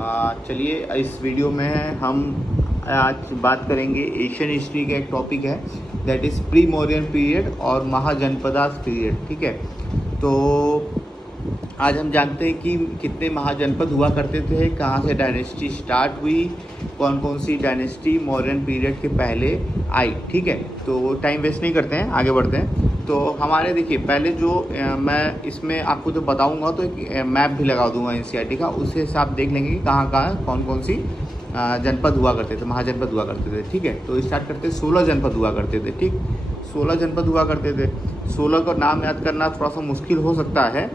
चलिए इस वीडियो में हम आज बात करेंगे एशियन हिस्ट्री का एक टॉपिक है that is pre Mauryan period और महाजनपदास पीरियड। ठीक है, तो आज हम जानते हैं कि कितने महाजनपद हुआ करते थे, कहाँ से डायनेस्टी स्टार्ट हुई, कौन कौन सी डायनेस्टी मौर्यन पीरियड के पहले आई। ठीक है, तो टाइम वेस्ट नहीं करते हैं, आगे बढ़ते हैं। तो हमारे देखिए पहले जो मैं इसमें आपको जो बताऊंगा तो एक मैप भी लगा दूंगा एनसीईआरटी का, उससे से आप देख लेंगे कि कहाँ कहाँ कौन कौन सी जनपद हुआ करते थे, महाजनपद हुआ करते थे। ठीक है, तो स्टार्ट करते 16 जनपद हुआ करते थे। ठीक, 16 जनपद हुआ करते थे। 16 का नाम याद करना थोड़ा सा मुश्किल हो सकता है,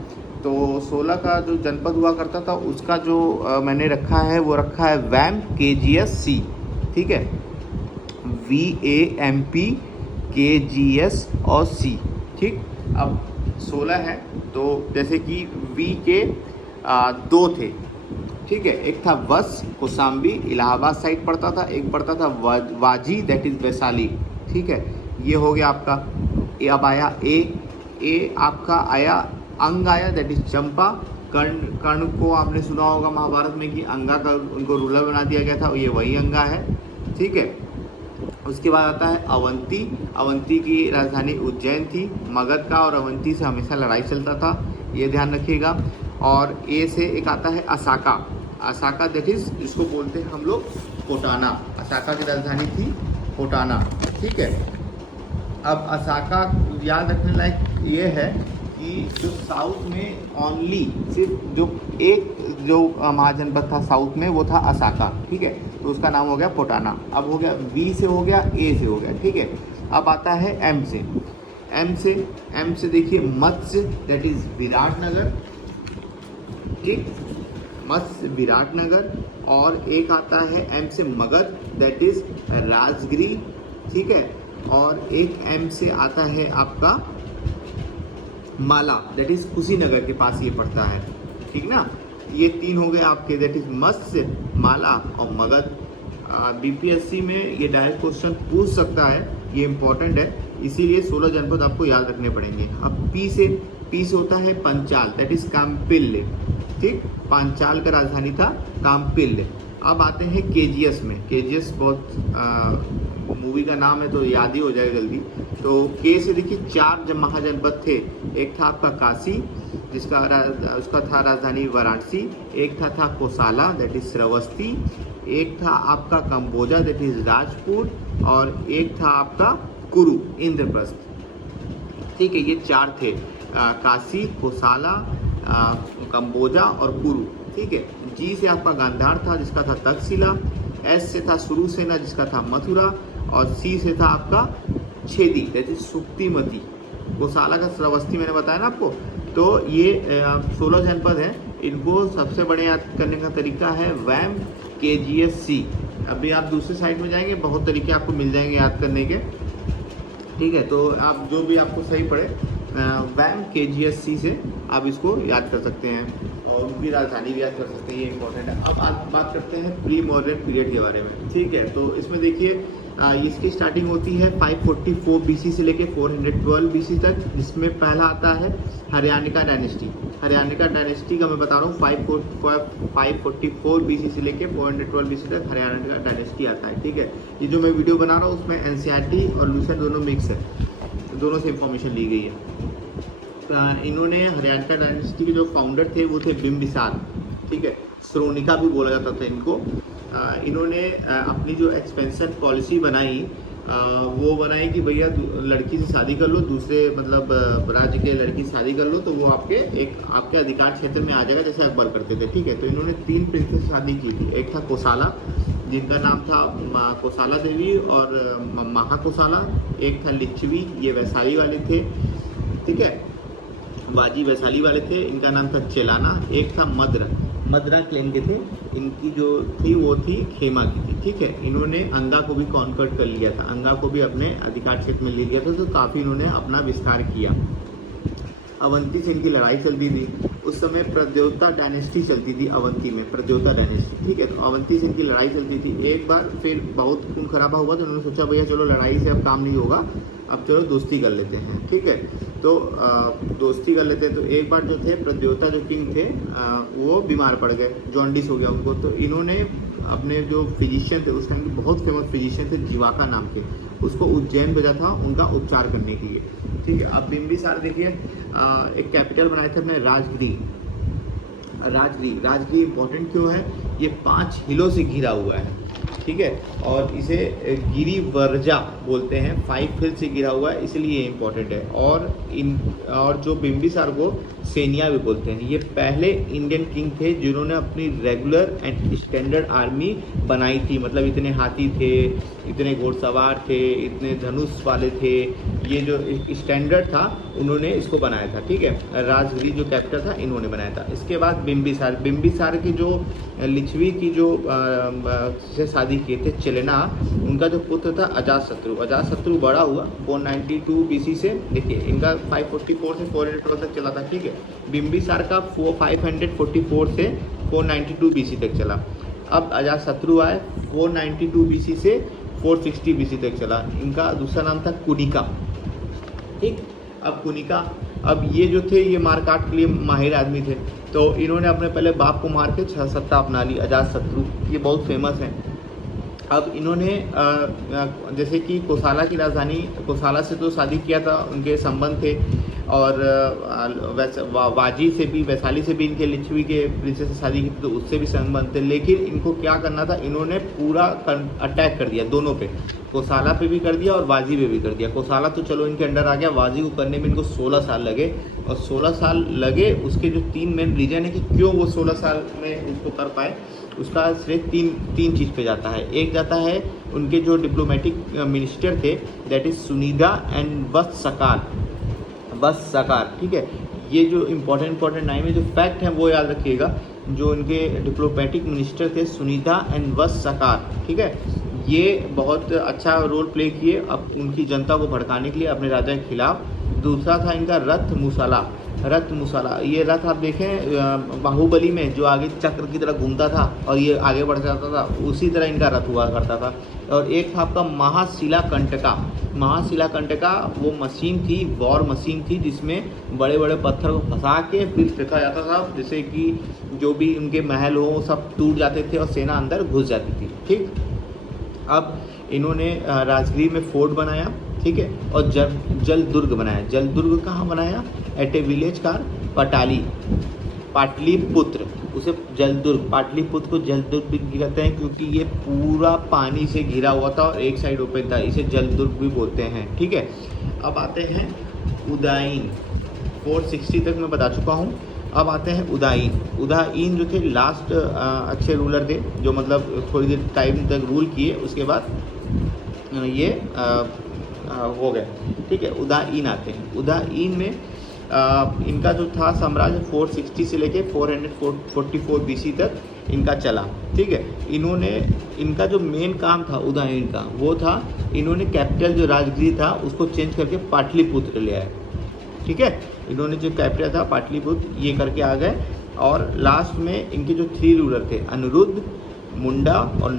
तो 16 का जो जनपद हुआ करता था उसका जो मैंने रखा है वो रखा है वैम KGS-C। ठीक है, VAMP KGS और C। ठीक, अब 16 है तो जैसे कि V के 2 थे। ठीक है, एक था वस कोसाम्बी इलाहाबाद साइड पड़ता था, एक पड़ता था वाजी दैट इज़ वैशाली। ठीक है, ये हो गया आपका। अब आया ए आपका आया अंग आया दैट इज़ चंपा। कर्ण को आपने सुना होगा महाभारत में कि अंगा का उनको रूलर बना दिया गया था, ये वही अंगा है। ठीक है, उसके बाद आता है अवंती। अवंती की राजधानी उज्जैन थी। मगध का और अवंती से हमेशा लड़ाई चलता था, ये ध्यान रखिएगा। और ए से एक आता है असाका। असाका दैट इज़ जिसको बोलते हैं हम लोग पोटाना। असाका की राजधानी थी पोटाना। ठीक है, अब असाका याद रखने लायक ये है कि जो साउथ में ओनली सिर्फ जो एक जो महाजनपद था साउथ में वो था असाका। ठीक है, तो उसका नाम हो गया पोटाना। अब हो गया बी से हो गया, ए से हो गया। ठीक है, अब आता है एम से। एम से देखिए मत्स्य दैट इज़ विराटनगर। ठीक, मत्स्य विराटनगर। और एक आता है एम से मगध दैट इज़ राजगिरी। ठीक है, और एक एम से आता है आपका माला दैट इज़ कुशीनगर के पास ये पड़ता है। ठीक ना, ये 3 हो गए आपके दैट इज़ मत्स्य, माला और मगध। BPSC में ये डायरेक्ट क्वेश्चन पूछ सकता है, ये इंपॉर्टेंट है, इसीलिए 16 जनपद आपको याद रखने पड़ेंगे। अब पी से होता है पंचाल दैट इज़ काम्पिल्य। ठीक, पांचाल का राजधानी था काम्पिल्य। अब आते हैं KGS में। KGS बहुत मूवी का नाम है तो याद ही हो जाएगा जल्दी। तो के से देखिए 4 जब महाजनपद थे। एक था आपका काशी जिसका उसका था राजधानी वाराणसी। एक था कोसाला दैट इज श्रावस्ती। एक था आपका कंबोजा दैट इज राजपुर। और एक था आपका कुरु इंद्रप्रस्थ। ठीक है, ये 4 थे, काशी, कोसाला, कंबोजा और कुरु। ठीक है, जी से आपका गांधार था जिसका था तक्षशिला। एस से था सुरुसेना जिसका था मथुरा। और सी से था आपका छेदी दैट इज सुक्तिमती। कोसाला का श्रावस्ती मैंने बताया ना आपको। तो ये 16 जनपद हैं, इनको सबसे बड़े याद करने का तरीका है वैम KGS-C। अभी आप दूसरे साइड में जाएंगे, बहुत तरीके आपको मिल जाएंगे याद करने के। ठीक है, तो आप जो भी आपको सही पड़े वैम KGS-C से आप इसको याद कर सकते हैं और उनकी राजधानी भी याद कर सकते हैं, ये इंपॉर्टेंट है। अब आज बात करते हैं प्री मॉडर्न पीरियड के बारे में। ठीक है, तो इसमें देखिए इसकी स्टार्टिंग होती है 544 BC से लेके 412 BC तक, जिसमें पहला आता है हरियाणिका डायनेस्टी। हरियाणिका डायनेस्टी का मैं बता रहा हूँ 544 BC से लेके 412 BC तक हरियाणिका डायनेस्टी आता है। ठीक है, ये जो मैं वीडियो बना रहा हूँ उसमें NCERT और लूसेंट दोनों मिक्स है, दोनों से इंफॉर्मेशन ली गई है। इन्होंने हरियाणा डायनेस्टी के जो फाउंडर थे वो थे बिम्बिसार। ठीक है, श्रोणिका भी बोला जाता था इनको। इन्होंने अपनी जो एक्सपेंशन पॉलिसी बनाई वो बनाई कि भैया लड़की से शादी कर लो, दूसरे मतलब राज्य के लड़की से शादी कर लो तो वो आपके अधिकार क्षेत्र में आ जाएगा, जैसे अकबर करते थे। ठीक है, तो इन्होंने 3 प्रिंसेस से शादी की थी। एक था कोसाला जिनका नाम था कोसाला देवी और महाकोसाला। एक था लिच्छवी, ये वैशाली वाले थे। ठीक है, बाजी वैशाली वाले थे, इनका नाम था चेलाना। एक था मद्रा क्लेम के थे, इनकी जो थी वो थी खेमा की थी। ठीक है, इन्होंने अंगा को भी कॉन्कर्ट कर लिया था, अंगा को भी अपने अधिकार क्षेत्र में ले लिया था, तो काफ़ी इन्होंने अपना विस्तार किया। अवंती से इनकी लड़ाई चलती थी। उस समय प्रद्योता डायनेस्टी चलती थी अवंती में, प्रद्योता डायनेस्टी, ठीक है। तो अवंती से इनकी लड़ाई चलती थी। एक बार फिर बहुत खून खराबा हुआ तो उन्होंने सोचा भैया चलो लड़ाई से अब काम नहीं होगा, अब चलो दोस्ती कर लेते हैं, ठीक है। तो दोस्ती कर लेते हैं। तो एक बार जो थे प्रद्योता जो किंग थे वो बीमार पड़ गए, जॉन्डिस हो गया उनको। तो इन्होंने अपने जो फिजिशियन थे उस टाइम के बहुत फेमस फिजिशियन थे जीवाका नाम के, उसको उज्जैन भेजा था उनका उपचार करने के लिए, ठीक है। अब बिंबिसार देखिए एक कैपिटल बनाए थे अपने राजगिरी। राजगिरी इंपॉर्टेंट क्यों है, ये 5 हिलों से घिरा हुआ है, ठीक है। और इसे गिरिवर्जा बोलते हैं, 5 हिल से घिरा हुआ है इसलिए ये इंपॉर्टेंट है। और जो बिंबिसार को सेनिया भी बोलते हैं। ये पहले इंडियन किंग थे जिन्होंने अपनी रेगुलर एंड स्टैंडर्ड आर्मी बनाई थी, मतलब इतने हाथी थे, इतने घोड़सवार थे, इतने धनुष वाले थे, ये जो स्टैंडर्ड था उन्होंने इसको बनाया था, ठीक है। राजगिरी जो कैपिटल था इन्होंने बनाया था। इसके बाद बिंबिसार की जो लिच्छवी की जो से शादी किए थे चेलेना, उनका जो पुत्र था अजातशत्रु बड़ा हुआ 492 BC से। देखिए इनका 544 से 412 तक चला था, ठीक है। बिंबिसार का 544 से 492 BC तक चला। अब अजातशत्रु आए 492 BC से 460 BC तक चला। इनका दूसरा नाम था कुनिका, ठीक। अब कुनिका, अब ये जो थे ये मारकाट के लिए माहिर आदमी थे, तो इन्होंने अपने पहले बाप को मार के सत्ता अपना ली, अजातशत्रु, ये बहुत फेमस है। अब इन्होंने जैसे कि कोसाला की राजधानी, कोसाला से तो शादी किया था, उनके संबंध थे, और वाजी से भी, वैशाली से भी इनके लिच्छवी के प्रिंसेस से शादी की थी, तो उससे भी संबंध थे। लेकिन इनको क्या करना था, इन्होंने पूरा अटैक कर दिया दोनों पे, कोसाला पे भी कर दिया और वाजी पे भी कर दिया। कोसाला तो चलो इनके अंडर आ गया, वाजी को करने में इनको 16 साल लगे। और 16 साल लगे, उसके जो 3 मेन रीजन है कि क्यों वो 16 साल में उसको कर पाए, उसका श्रेय तीन चीज़ पे जाता है। एक जाता है उनके जो डिप्लोमेटिक मिनिस्टर थे, दैट इज़ सुनीधा एंड वत्सकार, ठीक है। ये जो इंपॉर्टेंट नाम है, जो फैक्ट है वो याद रखिएगा। जो इनके डिप्लोमेटिक मिनिस्टर थे सुनीधा एंड वत्सकार, ठीक है, ये बहुत अच्छा रोल प्ले किए अब उनकी जनता को भड़काने के लिए अपने राजा के खिलाफ। दूसरा था इनका रथ मुसाला। ये रथ आप देखें बाहुबली में जो आगे चक्र की तरह घूमता था और ये आगे बढ़ जाता था, उसी तरह इनका रथ हुआ करता था। और एक था आपका महाशिला कंटका, वो मशीन थी, वॉर मशीन थी, जिसमें बड़े बड़े पत्थर को फंसा के फिर फेंका जाता था, जैसे कि जो भी उनके महल हो वो सब टूट जाते थे और सेना अंदर घुस जाती थी, ठीक। अब इन्होंने राजगिरी में फोर्ट बनाया, ठीक है, और जल दुर्ग बनाया। जल दुर्ग कहाँ बनाया, एट ए विलेज कार पाटलिपुत्र, उसे जलदुर्ग, पाटलिपुत्र को जलदुर्ग भी कहते हैं क्योंकि ये पूरा पानी से घिरा हुआ था और एक साइड ओपन था, इसे जलदुर्ग भी बोलते हैं, ठीक है। अब आते हैं उदयीन, 460 तक मैं बता चुका हूँ। अब आते हैं उदयीन जो थे लास्ट अच्छे रूलर थे, जो मतलब थोड़ी देर टाइम तक रूल किए, उसके बाद ये हो गए, ठीक है। उदयीन आते हैं। उदयीन में इनका जो था साम्राज्य 460 से लेके 444 BC तक इनका चला, ठीक है। इनका जो मेन काम था उदयीन का, वो था इन्होंने कैपिटल जो राजगिरी था उसको चेंज करके पाटलिपुत्र ले आए, ठीक है। इन्होंने जो कैपिटल था पाटलिपुत्र ये करके आ गए। और लास्ट में इनके जो 3 रूलर थे, अनिरुद्ध, मुंडा और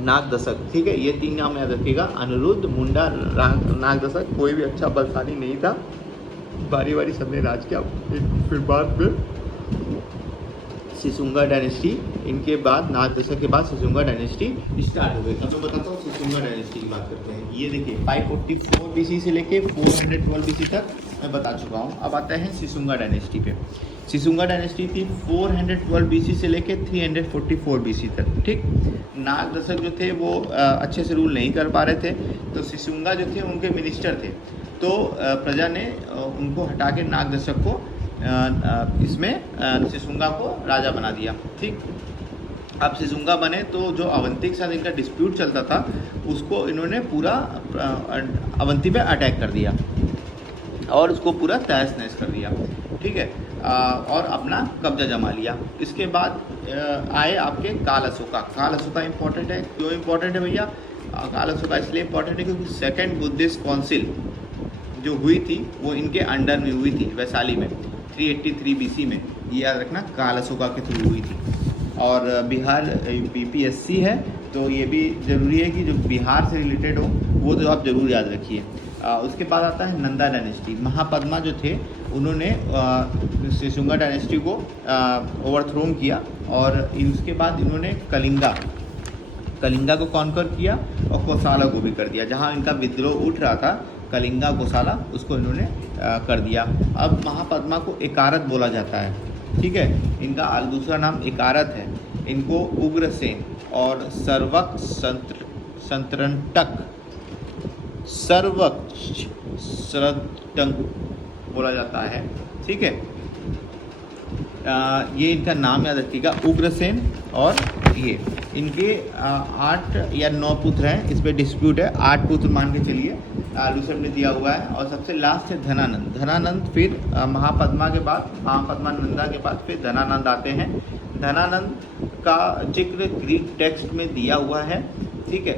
नागदशक, ठीक है। ये 3 नाम याद रखिएगा, अनिरुद्ध, मुंडा, नागदशक। कोई भी अच्छा बलशाली नहीं था, बारी सबने राज किया। फिर बाद में सिसुंगा डायनेस्टी, इनके बाद नागदशक के बाद सिसुंगा डायनेस्टी स्टार्ट हो गई। अब मैं बताता हूँ सिसुंगा डायनेस्टी की बात करते हैं। ये देखिए 544 BC से लेके 412 BC तक मैं बता चुका हूँ। अब आता है सिसुंगा डायनेस्टी पे। सिसुंगा डायनेस्टी थी 412 BC से लेके 344 BC तक, ठीक। नागदशक जो थे वो अच्छे से रूल नहीं कर पा रहे थे, तो सिसुंगा जो थे उनके मिनिस्टर थे, तो प्रजा ने उनको हटा के नागदशक को इसमें सिसुंगा को राजा बना दिया, ठीक। अब सिसुंगा बने तो जो अवंती के साथ इनका डिस्प्यूट चलता था उसको इन्होंने पूरा अवंती पे अटैक कर दिया और उसको पूरा तहस नहस कर दिया, ठीक है, और अपना कब्जा जमा लिया। इसके बाद आए आपके काल अशोका इंपॉर्टेंट है। क्यों इंपॉर्टेंट है भैया? काल अशोका इसलिए इंपॉर्टेंट है क्योंकि सेकेंड बुद्धिस्ट काउंसिल जो हुई थी वो इनके अंडर में हुई थी, वैशाली में, 383 BC में, ये याद रखना, काल अशोका के थ्रू हुई थी। और बिहार BPSC है, तो ये भी ज़रूरी है कि जो बिहार से रिलेटेड हो वो तो आप ज़रूर याद रखिए। उसके बाद आता है नंदा डायनेस्टी। महापद्मा जो थे उन्होंने शिशुंगा डायनेस्टी को ओवरथ्रोन किया, और उसके बाद इन्होंने कलिंगा को कॉन्कर किया और कोसाला को भी कर दिया। जहाँ इनका विद्रोह उठ रहा था कलिंगा कोसाला, उसको इन्होंने कर दिया। अब महापद्मा को एकारत बोला जाता है, ठीक है। इनका दूसरा नाम एकारत है। इनको उग्रसेन और सर्वक सर्वक्षरटंक बोला जाता है, ठीक है। ये इनका नाम याद रखिएगा, उग्रसेन। और ये इनके 8 या 9 पुत्र हैं, इस पर डिस्प्यूट है। 8 पुत्र मान के चलिए, लूसेफ ने दिया हुआ है। और सबसे लास्ट है धनानंद फिर महापद्मा के बाद, महापद्मा नंदा के बाद फिर धनानंद आते हैं। धनानंद का जिक्र ग्रीक टेक्स्ट में दिया हुआ है, ठीक है,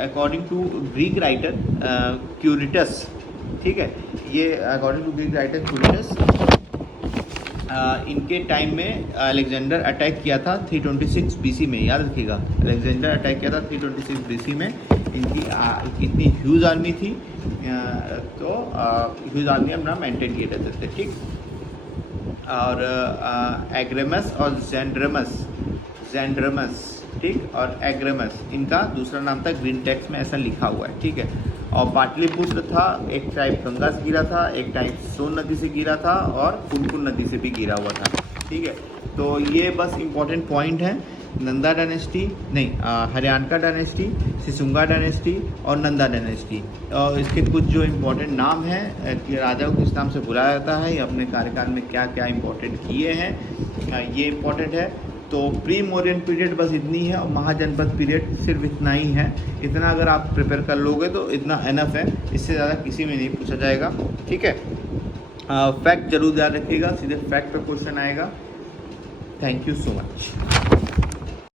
अकॉर्डिंग टू ग्रीक राइटर क्यूरिटस, ठीक है। ये अकॉर्डिंग टू ग्रीक राइटर क्यूरिटस इनके टाइम में अलेक्जेंडर अटैक किया था 326 BC में, याद रखिएगा। अलेक्जेंडर अटैक किया था 326 BC में। इनकी इतनी ह्यूज आर्मी थी, तो ह्यूज आर्मी अपना मेंटेन किए रहते थे, ठीक। और एग्रेमस और जेंड्रमस, ठीक, और एग्रेमस इनका दूसरा नाम था। ग्रीन टेक्स्ट में ऐसा लिखा हुआ है, ठीक है। और पाटलिपुत्र था, एक टाइप गंगा से गिरा था, एक टाइप सोन नदी से गिरा था, और कुनकुन नदी से भी गिरा हुआ था, ठीक है। तो ये बस इम्पोर्टेंट पॉइंट है। नंदा डायनेस्टी नहीं, हरियाणका डायनेस्टी, शिशुंगा डायनेस्टी और नंदा डायनेस्टी। और इसके कुछ जो इम्पोर्टेंट नाम हैं कि राजा को किस नाम से बुलाया जाता है, या अपने कार्यकाल में क्या क्या इम्पोर्टेंट किए हैं, ये इम्पोर्टेंट है। तो प्री मौर्यन पीरियड बस इतनी है, और महाजनपद पीरियड सिर्फ इतना ही है। इतना अगर आप प्रिपेयर कर लोगे तो इतना एनफ है, इससे ज़्यादा किसी में नहीं पूछा जाएगा, ठीक है। फैक्ट जरूर याद रखिएगा, सीधे फैक्ट पर क्वेश्चन आएगा। Thank you so much.